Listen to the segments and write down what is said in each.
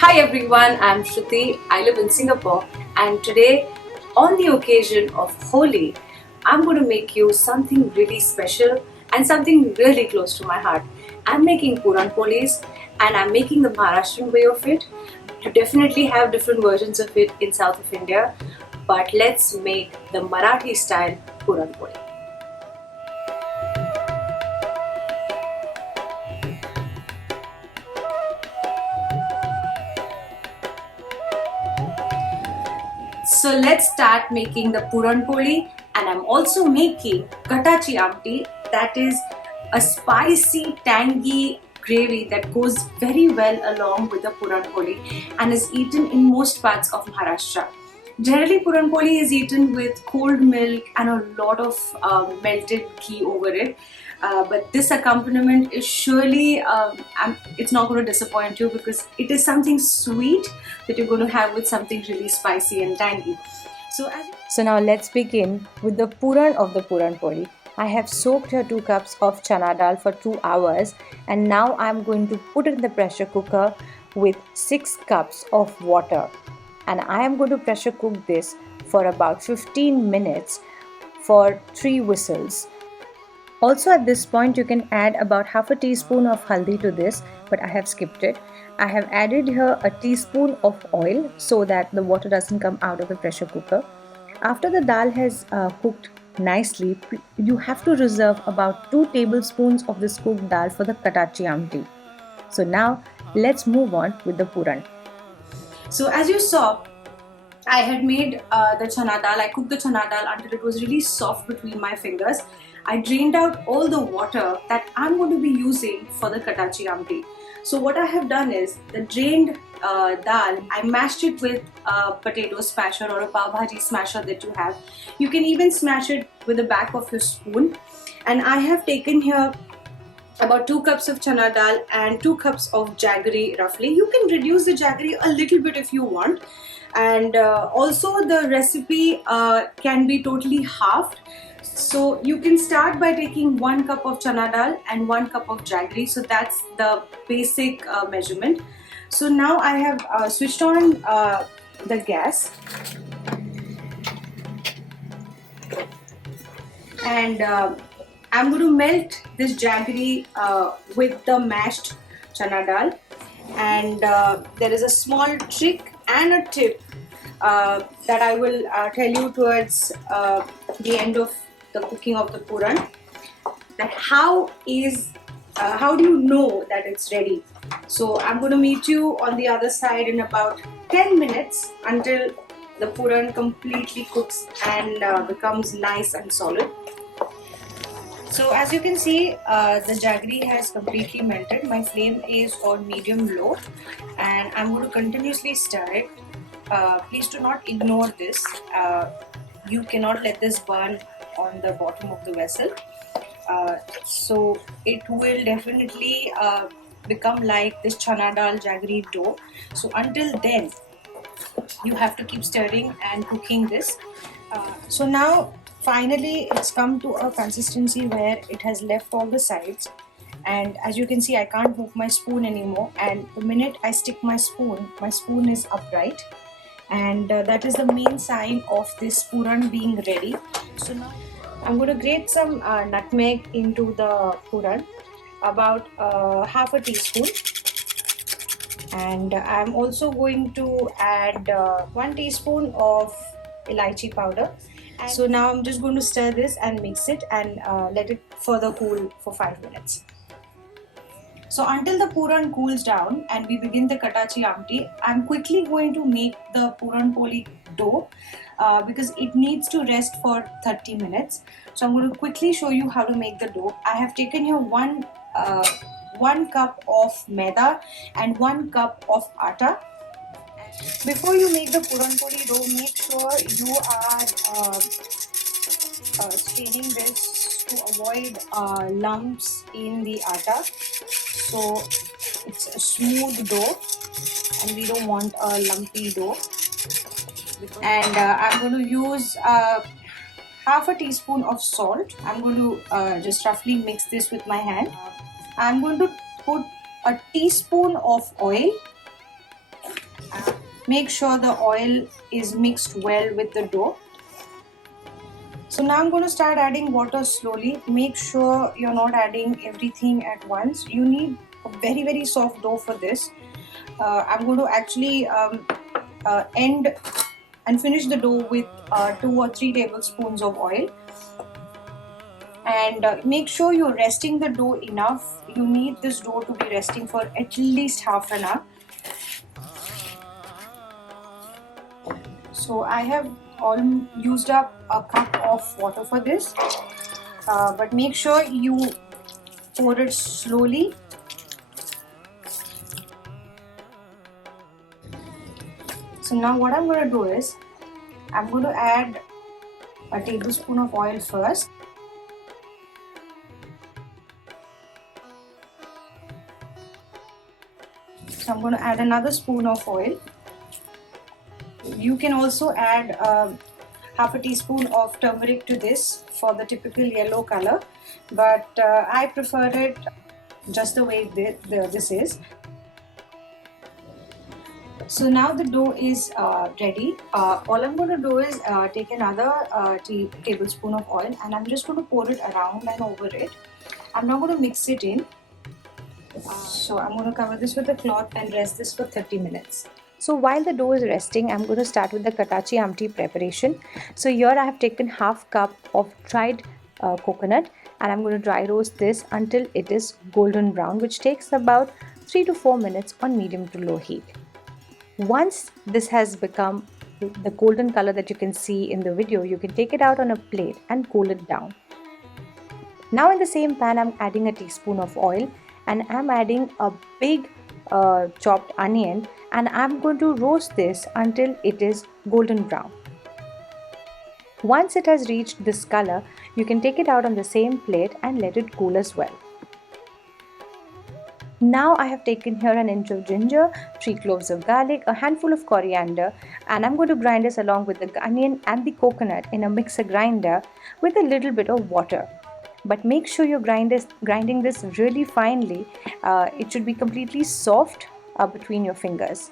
Hi everyone, I'm Shruti. I live in Singapore and today, on the occasion of Holi, I'm going to make you something really special and something really close to my heart. I'm making puran polis and I'm making the Maharashtrian way of it. You definitely have different versions of it in south of India, but let's make the Marathi style puran poli. So let's start making the puran poli, and I'm also making katachi amti, that is a spicy tangy gravy that goes very well along with the puran poli and is eaten in most parts of Maharashtra. Generally, puran poli is eaten with cold milk and a lot of melted ghee over it. But this accompaniment is surely, it's not going to disappoint you because it is something sweet that you're going to have with something really spicy and tangy. So now let's begin with the puran of the puran poli. I have soaked here 2 cups of chana dal for 2 hours and now I'm going to put it in the pressure cooker with 6 cups of water. And I am going to pressure cook this for about 15 minutes for 3 whistles. Also at this point you can add about half a teaspoon of haldi to this, but I have skipped it. I have added here a teaspoon of oil so that the water doesn't come out of the pressure cooker. After the dal has cooked nicely, you have to reserve about 2 tablespoons of this cooked dal for the katachi amti. So now let's move on with the puran. So as you saw, I had made the chana dal. I cooked the chana dal until it was really soft between my fingers. I drained out all the water that I'm going to be using for the katachi amti. So what I have done is the drained dal, I mashed it with a potato smasher or a pav bhaji smasher that you have. You can even smash it with the back of your spoon. And I have taken here about 2 cups of chana dal and 2 cups of jaggery roughly. You can reduce the jaggery a little bit if you want. And also the recipe can be totally halved. So you can start by taking 1 cup of chana dal and 1 cup of jaggery. So that's the basic measurement. So now I have switched on the gas. And I'm going to melt this jaggery with the mashed chana dal. And there is a small trick and a tip that I will tell you towards the end of the cooking of the puran. That how do you know that it's ready? So I'm going to meet you on the other side in about 10 minutes until the puran completely cooks and becomes nice and solid. So as you can see, the jaggery has completely melted. My flame is on medium-low and I'm going to continuously stir it. Please do not ignore this. You cannot let this burn on the bottom of the vessel. So it will definitely become like this chana dal jaggery dough. So until then, you have to keep stirring and cooking this. So now finally it's come to a consistency where it has left all the sides, and as you can see I can't move my spoon anymore, and the minute I stick my spoon is upright, and that is the main sign of this puran being ready. So now I'm going to grate some nutmeg into the puran, about half a teaspoon. And I'm also going to add 1 teaspoon of elaichi powder. And so now I'm just going to stir this and mix it and let it further cool for 5 minutes. So until the puran cools down and we begin the katachi amti, I'm quickly going to make the puran poli dough because it needs to rest for 30 minutes. So I'm going to quickly show you how to make the dough. I have taken here 1 cup of maida and 1 cup of atta. Before you make the puran poli dough, make sure you are straining this to avoid lumps in the atta. So it's a smooth dough and we don't want a lumpy dough. And I'm going to use half a teaspoon of salt. I'm going to just roughly mix this with my hand. I'm going to put a teaspoon of oil make sure the oil is mixed well with the dough. So now I'm going to start adding water slowly. Make sure you're not adding everything at once. You need a very soft dough for this. I'm going to actually end and finish the dough with 2 or 3 tablespoons of oil. And make sure you're resting the dough enough. You need this dough to be resting for at least half an hour. So I have used up a cup of water for this, but make sure you pour it slowly. So now what I'm going to do is, I'm going to add a tablespoon of oil first. So I'm going to add another spoon of oil. You can also add half a teaspoon of turmeric to this for the typical yellow color, but I prefer it just the way this is. So now the dough is ready. All I'm going to do is take another tablespoon of oil, and I'm just going to pour it around and over it. I'm not going to mix it in. So I'm going to cover this with a cloth and rest this for 30 minutes. So while the dough is resting, I'm going to start with the Katachi amti preparation. So here I have taken half cup of dried coconut, and I'm going to dry roast this until it is golden brown, which takes about 3 to 4 minutes on medium to low heat. Once this has become the golden color that you can see in the video, you can take it out on a plate and cool it down. Now in the same pan, I'm adding a teaspoon of oil, and I'm adding a big chopped onion, and I'm going to roast this until it is golden brown. Once it has reached this color, you can take it out on the same plate and let it cool as well. Now I have taken here an inch of ginger, 3 cloves of garlic, a handful of coriander, and I'm going to grind this along with the onion and the coconut in a mixer grinder with a little bit of water. But make sure you're grinding this really finely. It should be completely soft between your fingers.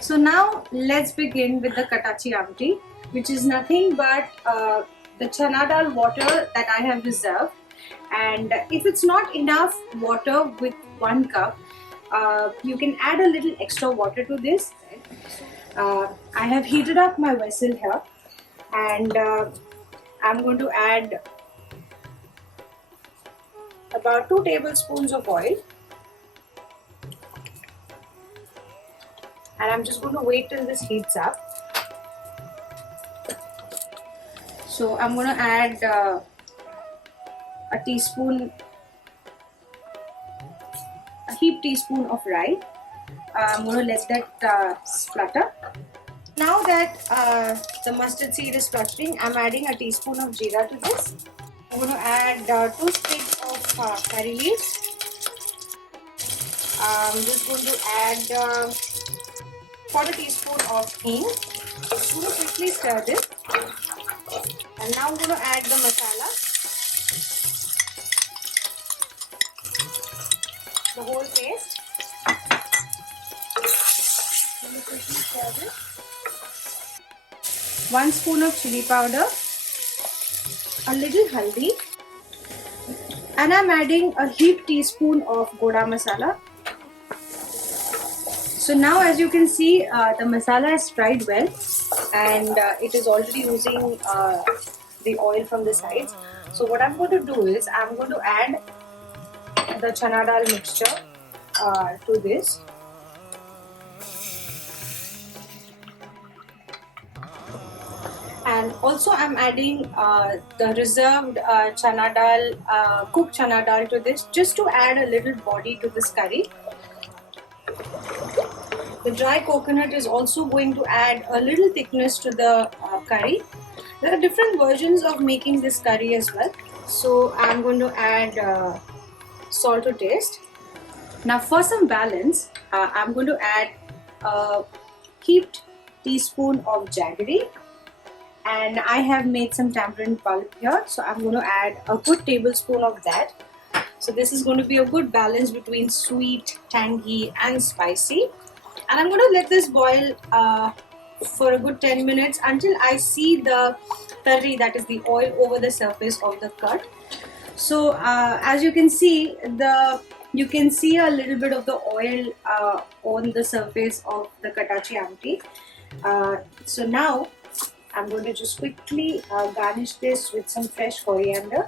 So now let's begin with the Katachi amti, which is nothing but the chana dal water that I have reserved. And if it's not enough water with 1 cup, you can add a little extra water to this. I have heated up my vessel here, and I'm going to add about 2 tablespoons of oil, and I'm just going to wait till this heats up. So I'm going to add a heaped teaspoon of rye. I'm going to let that splutter. Now that the mustard seed is spluttering, I'm adding a teaspoon of jeera to this. I'm going to add 2 sprigs of curry leaves. I'm just going to add 1/4 teaspoon of hing. I'm going to quickly stir this. And now I'm going to add the masala. The whole paste. I'm going to quickly stir this. 1 spoon of chili powder. A little haldi, and I'm adding a heaped teaspoon of goda masala. So now, as you can see, the masala has fried well, and it is already using the oil from the sides. So what I'm going to do is, I'm going to add the chana dal mixture to this. And also I'm adding the reserved chana dal, cooked chana dal to this, just to add a little body to this curry. The dry coconut is also going to add a little thickness to the curry. There are different versions of making this curry as well. So I'm going to add salt to taste. Now for some balance, I'm going to add a heaped teaspoon of jaggery. And I have made some tamarind pulp here, so I'm going to add a good tablespoon of that. So this is going to be a good balance between sweet, tangy and spicy. And I'm going to let this boil for a good 10 minutes until I see the tarri, that is the oil, over the surface of the cut. So as you can see, you can see a little bit of the oil on the surface of the Katachi amti. So now I'm going to just quickly garnish this with some fresh coriander.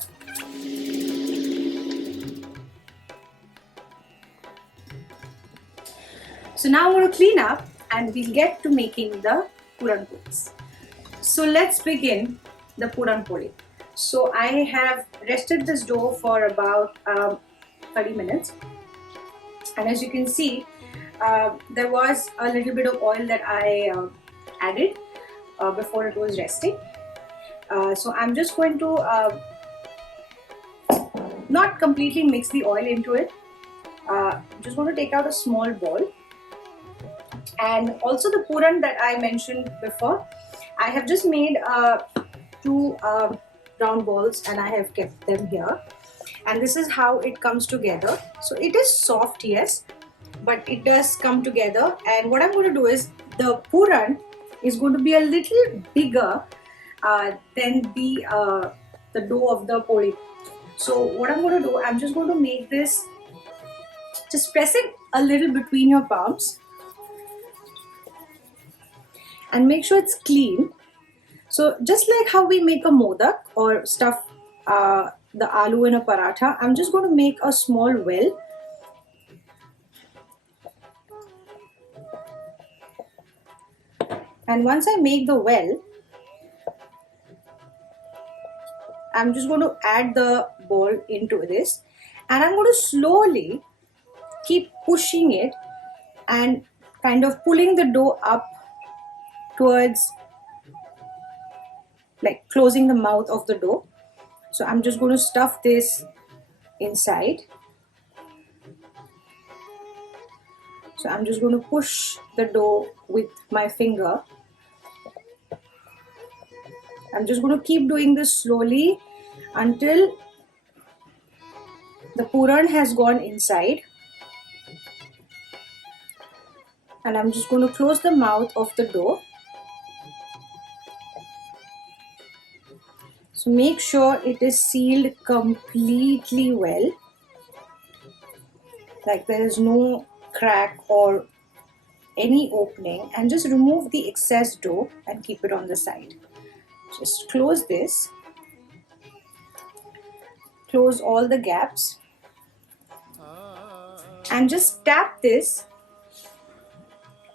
So now I'm going to clean up and we'll get to making the puran polis. So let's begin the puran poli. So I have rested this dough for about 30 minutes, and as you can see, there was a little bit of oil that I added before it was resting. So I'm just going to not completely mix the oil into it. I'm just going to take out a small ball, and also the puran that I mentioned before, I have just made two round balls and I have kept them here, and this is how it comes together. So it is soft, yes, but it does come together. And what I'm going to do is, the puran is going to be a little bigger than the dough of the poli. So what I'm going to do, I'm just going to make this, just press it a little between your palms and make sure it's clean. So just like how we make a modak or stuff the aloo in a paratha, I'm just going to make a small well. And once I make the well, I'm just going to add the ball into this, and I'm going to slowly keep pushing it and kind of pulling the dough up towards, like, closing the mouth of the dough. So I'm just going to stuff this inside. So I'm just going to push the dough with my finger. I'm just going to keep doing this slowly until the puran has gone inside. And I'm just going to close the mouth of the dough. So make sure it is sealed completely well, like there is no crack or any opening, and just remove the excess dough and keep it on the side. Just close this, close all the gaps, and just tap this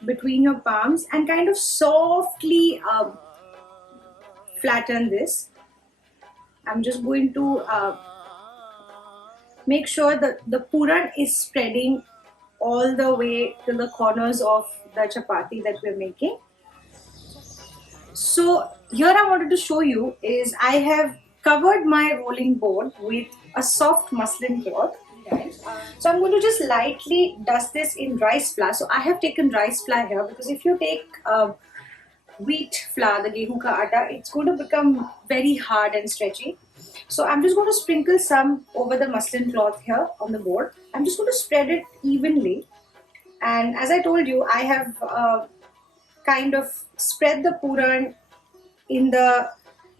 between your palms and kind of softly flatten this. I'm just going to make sure that the puran is spreading all the way to the corners of the chapati that we're making. So here I wanted to show you is I have covered my rolling board with a soft muslin cloth. So I'm going to just lightly dust this in rice flour. So I have taken rice flour here because if you take wheat flour, the gehu ka atta, it's going to become very hard and stretchy. So I'm just going to sprinkle some over the muslin cloth here on the board. I'm just going to spread it evenly. And as I told you, I have kind of spread the puran in the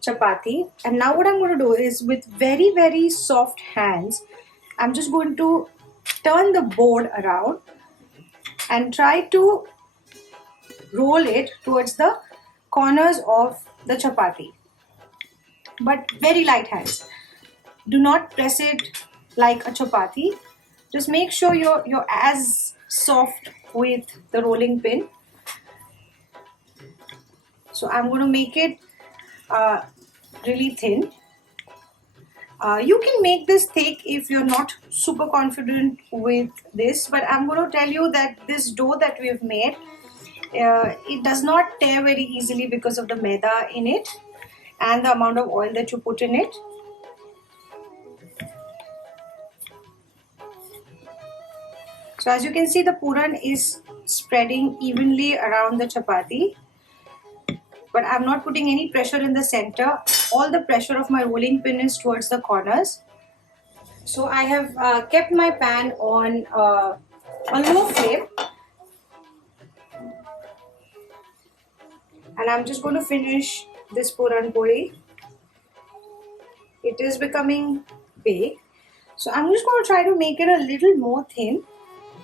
chapati. And now what I'm going to do is, with very, very soft hands, I'm just going to turn the board around and try to roll it towards the corners of the chapati, but very light hands. Do not press it like a chapati. Just make sure you're as soft with the rolling pin. So I'm going to make it really thin. You can make this thick if you're not super confident with this, but I'm going to tell you that this dough that we've made, it does not tear very easily because of the maida in it and the amount of oil that you put in it. So as you can see, the puran is spreading evenly around the chapati, but I'm not putting any pressure in the center. All the pressure of my rolling pin is towards the corners. So I have kept my pan on low flame, And I'm just going to finish this puran poli. It is becoming big, so I'm just going to try to make it a little more thin,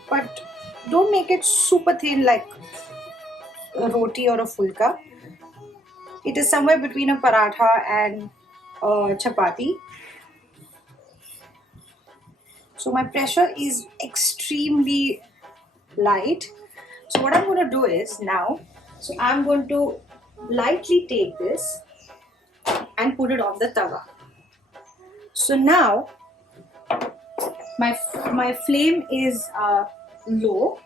but don't make it super thin like a roti or a fulka. It is somewhere between a paratha and a chapati. So my pressure is extremely light. So what I'm going to do is now, so I'm going to lightly take this and put it on the tawa. So now my flame is low,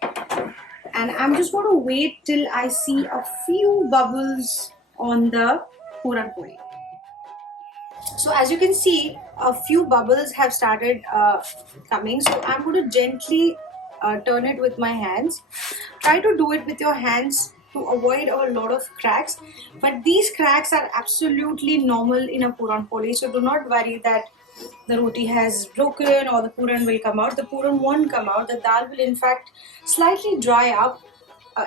and I'm just going to wait till I see a few bubbles on the puran poli. So as you can see, a few bubbles have started coming. So I'm going to gently turn it with my hands. Try to do it with your hands to avoid a lot of cracks. But these cracks are absolutely normal in a puran poli. So do not worry that the roti has broken or the puran will come out. The puran won't come out. The dal will in fact slightly dry up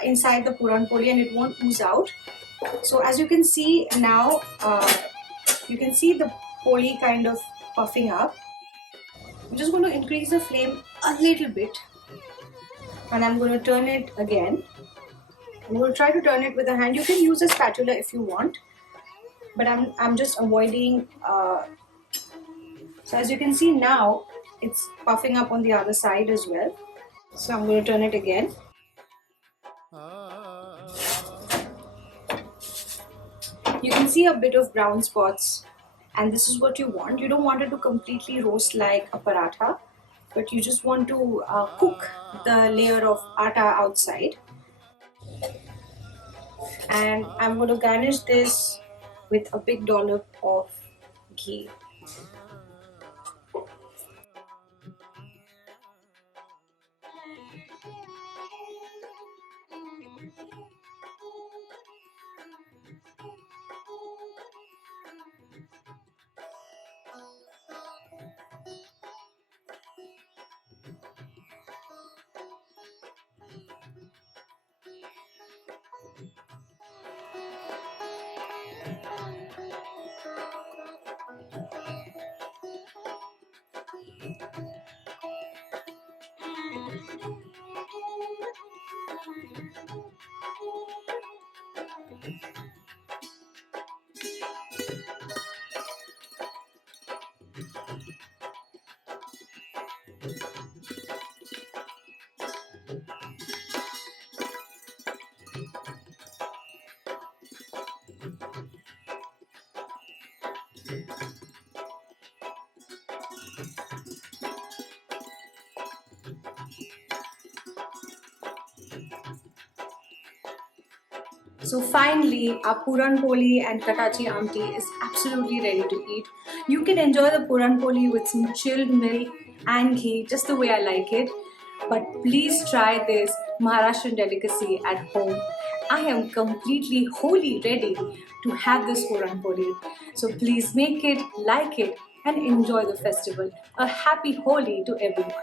inside the puran poli and it won't ooze out. So as you can see now, you can see the poli kind of puffing up. I'm just going to increase the flame a little bit and I'm going to turn it again. I'm going to try to turn it with a hand. You can use a spatula if you want, but I'm just avoiding. So as you can see now, it's puffing up on the other side as well. So I'm going to turn it again. You can see a bit of brown spots, and this is what you want. You don't want it to completely roast like a paratha, but you just want to cook the layer of atta outside. And I'm going to garnish this with a big dollop of ghee. So finally, our puran poli and Katachi amti is absolutely ready to eat. You can enjoy the puran poli with some chilled milk and ghee, just the way I like it. But please try this Maharashtrian delicacy at home. I am completely wholly ready to have this puran poli. So please make it, like it, and enjoy the festival. A happy Holi to everyone.